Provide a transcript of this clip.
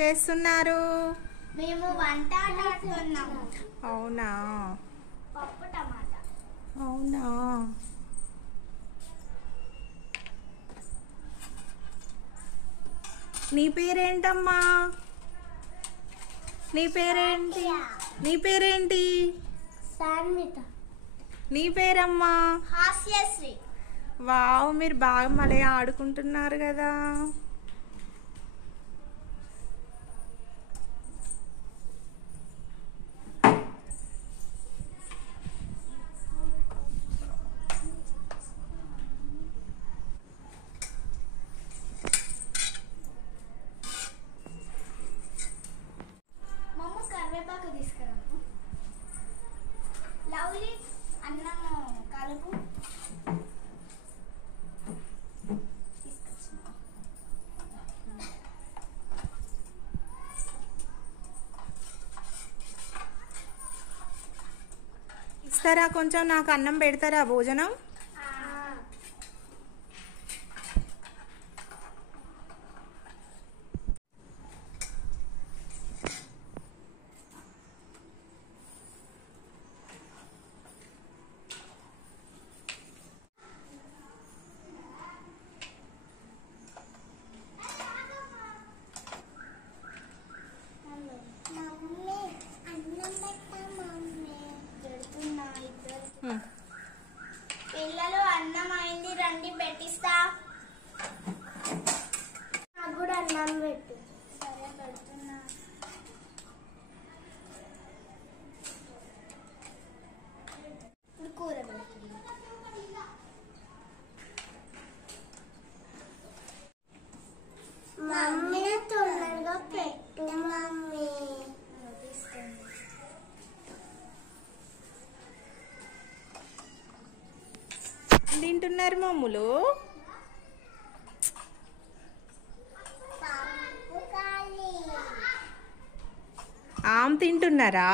చేస్తున్నారు? మేము వంట ఆడుతున్నాము. అవునా? పప్పు టమాటా. అవునా? నీ పేరేంటమ్మా? నీ పేరేంటి? నీ పేరేంటి? సాన్విత. నీ పేరమ్మా? హాస్యశ్రీ. వావ్, మీరు బాగా మళ్ళీ ఆడుకుంటున్నారు కదా. మమ్మ కరివేపాకు తీసుకురాము. లవ్లీ అన్నము కలుపు. ఇస్తారా? కొంచెం నాకు అన్నం పెడతారా? భోజనం పిల్లలు అన్నం అయింది, రండి పెట్టిస్తా. నాకు కూడా అన్నం పెట్టు. సరే పెడుతున్నా. ఇప్పుడు కూర పెడుతున్నా. మమ్మీ తొందరగా పెట్టు మమ్మీ. తింటున్నారు మమ్ములు? ఆమ్ తింటున్నారా?